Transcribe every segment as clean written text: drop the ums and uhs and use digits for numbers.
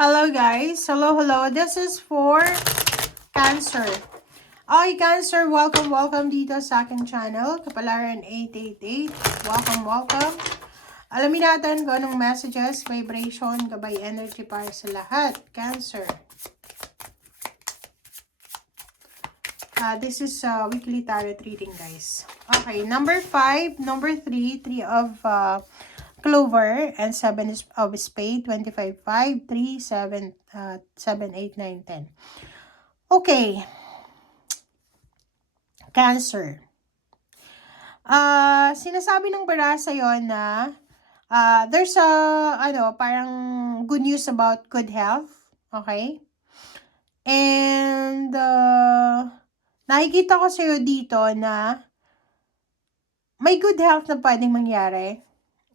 Hello guys. Hello. This is for Cancer. Okay, Cancer, welcome dito sa aking channel, Kapalaran 888. Welcome. Alamin natin kung anong messages, vibration, gabay energy para sa lahat. Cancer. This is weekly tarot reading, guys. Okay, number 5, number 3, 3 of Clover, and 7 of Spade, 25, 5, 3, 7, 7, 8, 9, 10. Okay. Cancer. Sinasabi ng bara sa'yo na there's parang good news about good health. Okay? And nakikita ko sa'yo dito na may good health na pwedeng mangyari.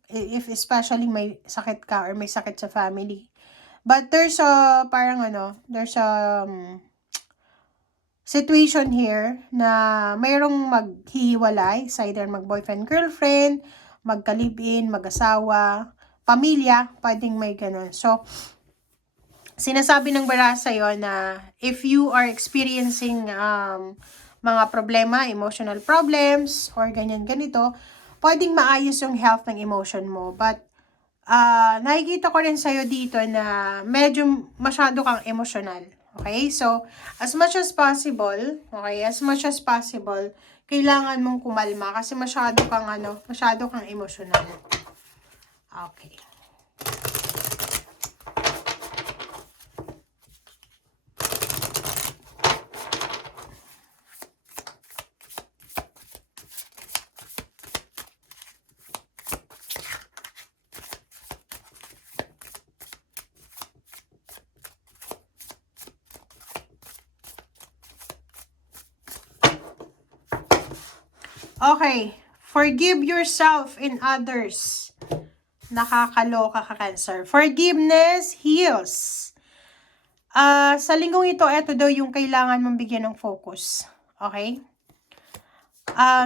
If especially may sakit ka or may sakit sa family. But there's there's a situation here na mayroong maghihiwalay, it's either mag-boyfriend, girlfriend, magka-live-in, mag-asawa, pamilya, pwedeng may ganun. So, sinasabi ng bara sa'yo na if you are experiencing mga problema, emotional problems, or ganito, pwedeng maayos yung health ng emotion mo. But, nakikita ko rin sa'yo dito na medyo masyado kang emotional. Okay? So, as much as possible, kailangan mong kumalma kasi masyado kang emotional. Okay. Okay, forgive yourself and others. Nakakaloka ka, Cancer. Forgiveness heals. Sa linggong ito daw yung kailangan mong bigyan ng focus. Okay?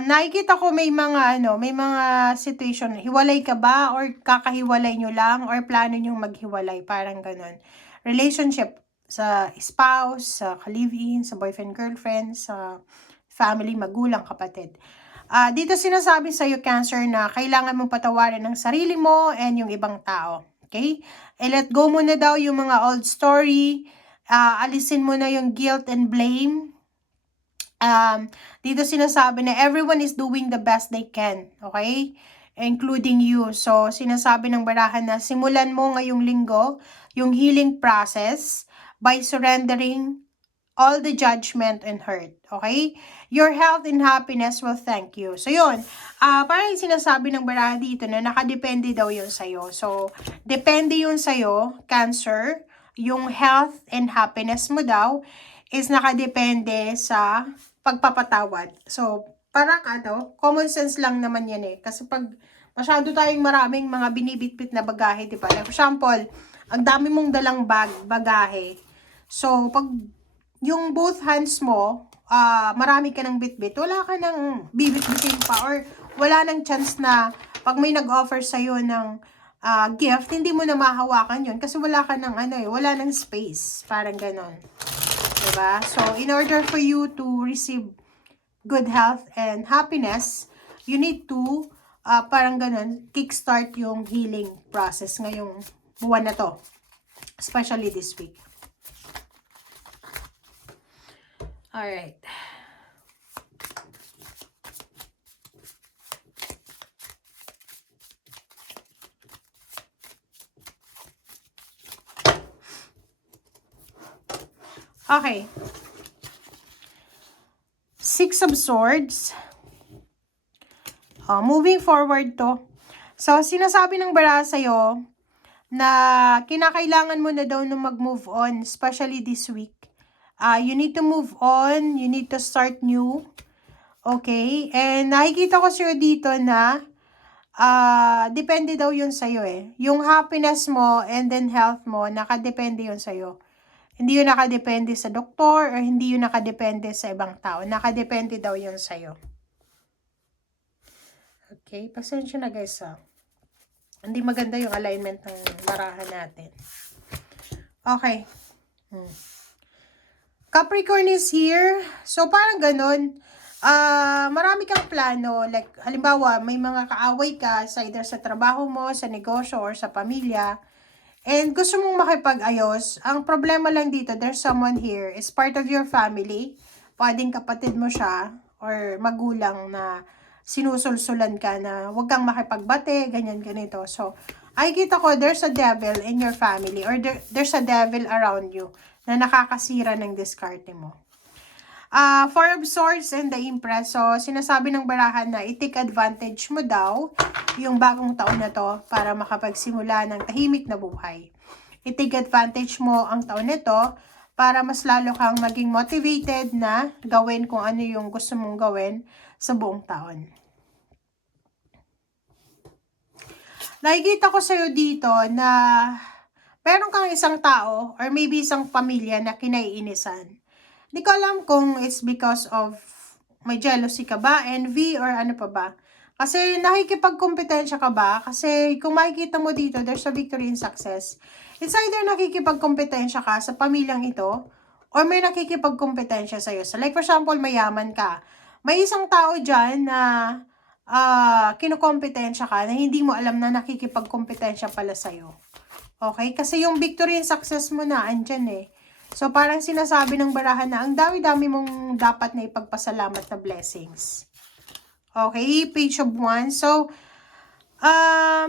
Nakikita ko may mga situation. Hiwalay ka ba or kakahiwalay nyo lang or plano nyo maghiwalay? Parang ganun. Relationship sa spouse, sa ka-live-in, sa boyfriend, girlfriend, sa family, magulang, kapatid. Dito sinasabi sa'yo, Cancer, na kailangan mong patawarin ng sarili mo and yung ibang tao. Okay? I-let go mo na daw yung mga old story. Alisin mo na yung guilt and blame. Dito sinasabi na everyone is doing the best they can. Okay? Including you. So, sinasabi ng barahan na simulan mo ngayong linggo yung healing process by surrendering all the judgment and hurt. Okay? Your health and happiness will thank you. So, yun. Parang sinasabi ng baraha dito na nakadepende daw yun sa'yo. So, depende yun sa'yo, Cancer. Yung health and happiness mo daw is nakadepende sa pagpapatawad. So, parang common sense lang naman yan eh. Kasi pag masyado tayong maraming mga binibitbit na bagahe, diba? Like, for example, ang dami mong dalang bagahe. So, pag yung both hands mo, marami ka ng bitbit, wala ka ng bibit-bitin pa or wala nang chance na pag may nag-offer sa'yo ng gift, hindi mo na mahawakan yun kasi wala ka ng wala ng space. Parang ganon. Diba? So, in order for you to receive good health and happiness, you need to, parang ganon, kickstart yung healing process ngayong buwan na to. Especially this week. Alright. Okay. Six of Swords. Moving forward to. So, sinasabi ng bara sa'yo na kinakailangan mo na daw na mag-move on, especially this week. You need to move on. You need to start new. Okay? And nakikita ko sa'yo dito na depende daw yun sa'yo eh. Yung happiness mo and then health mo, nakadepende yun sa'yo. Hindi yun nakadepende sa doktor or hindi yun nakadepende sa ibang tao. Nakadepende daw yun sa'yo. Okay? Pasensya na guys Hindi maganda yung alignment ng barahan natin. Okay. Capricorn is here. So, parang ganun. Marami kang plano. Like, halimbawa, may mga kaaway ka sa either sa trabaho mo, sa negosyo, or sa pamilya. And gusto mong makipag-ayos. Ang problema lang dito, there's someone here. Is part of your family. Pwedeng kapatid mo siya or magulang na sinusulsulan ka na huwag kang makipagbate, ganyan, ganito. So, ay kita ko, there's a devil in your family or there's a devil around you na nakakasira ng diskarte mo. Four of Swords and the Empress. So, sinasabi ng barahan na i-take advantage mo daw yung bagong taon na to para makapagsimula ng tahimik na buhay. I-take advantage mo ang taon na to para mas lalo kang maging motivated na gawin kung ano yung gusto mong gawin sa buong taon. Nakikita ko sa'yo dito na meron kang isang tao or maybe isang pamilya na kinaiinisan. Hindi ko alam kung it's because of may jealousy ka ba, envy, or ano pa ba. Kasi nakikipagkompetensya ka ba? Kasi kung makikita mo dito, there's a victory in success. It's either nakikipagkompetensya ka sa pamilyang ito, or may nakikipagkompetensya sa'yo. So like for example, mayaman ka. May isang tao dyan na kinukompetensya ka na hindi mo alam na nakikipagkompetensya pala sa'yo. Okay? Kasi yung victory and success mo na, andyan eh. So, parang sinasabi ng barahan na ang dami-dami mong dapat na ipagpasalamat na blessings. Okay? Page of Wands. So,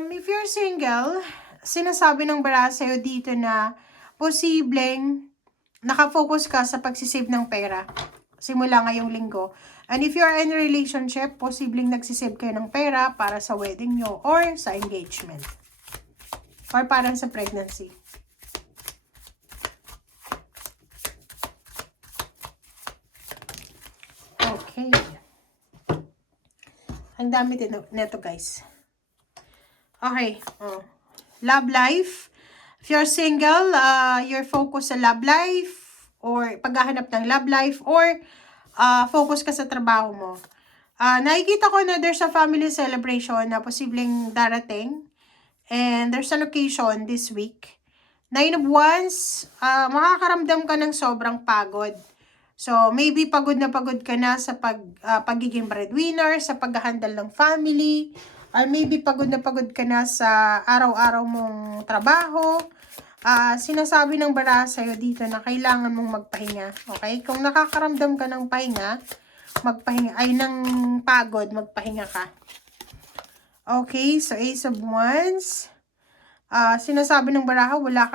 if you're single, sinasabi ng barahan sa'yo dito na posibleng nakafocus ka sa pagsisave ng pera simula ngayong linggo. And if you're in a relationship, posibleng nagsisave kayo ng pera para sa wedding nyo or sa engagement. Or parang sa pregnancy. Okay. Ang dami din neto, guys. Okay. Love life. If you're single, you're focused sa love life or paghahanap ng love life or focus ka sa trabaho mo. Nakikita ko na there's a family celebration na posibleng darating. And there's an occasion this week. 9 of Wands, makakaramdam ka ng sobrang pagod. So, maybe pagod ka na sa pagiging breadwinner, sa paghahandle ng family, or maybe pagod ka na sa araw-araw mong trabaho. Sinasabi ng baraha sa'yo dito na kailangan mong magpahinga. Okay? Kung nakakaramdam ka ng pahinga, ng pagod, magpahinga ka. Okay, so Ace of Wands. Sinasabi ng baraha, wala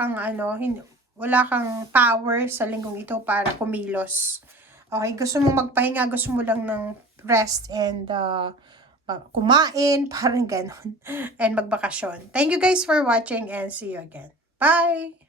kang power sa linggong ito para kumilos. Okay, gusto mo magpahinga, gusto mo lang ng rest and kumain, parang ganon. And magbakasyon. Thank you guys for watching and see you again. Bye!